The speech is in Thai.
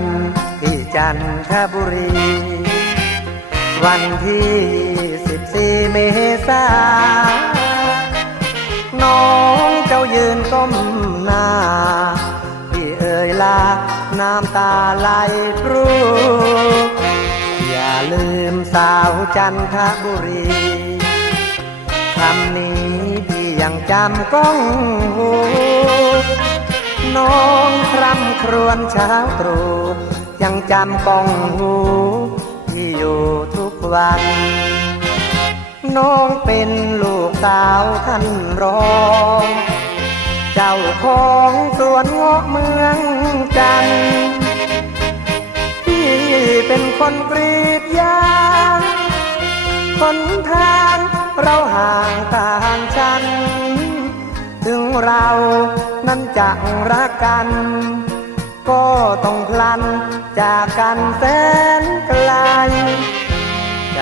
กันที่จันทบุรี วันที่14 เมษาน้องเจ้ายืนก้มหน้าพี่เอ่ยลาน้ำตาไหลพรูอย่าลืมสาวจันทบุรีคำนี้พี่ยังจำก้องหูน้องคร่ำครวญเช้าตรู่ยังจำก้องหูที่อยู่ทุกวันน้องเป็นลูกสาวท่านรองเจ้าของสวนเงาะเมืองจันทร์พี่เป็นคนกรีดยางคนทางเราห่างต่างชั้นถึงเรานั้นจะรักกันก็ต้องพลันจากกันแสนไกล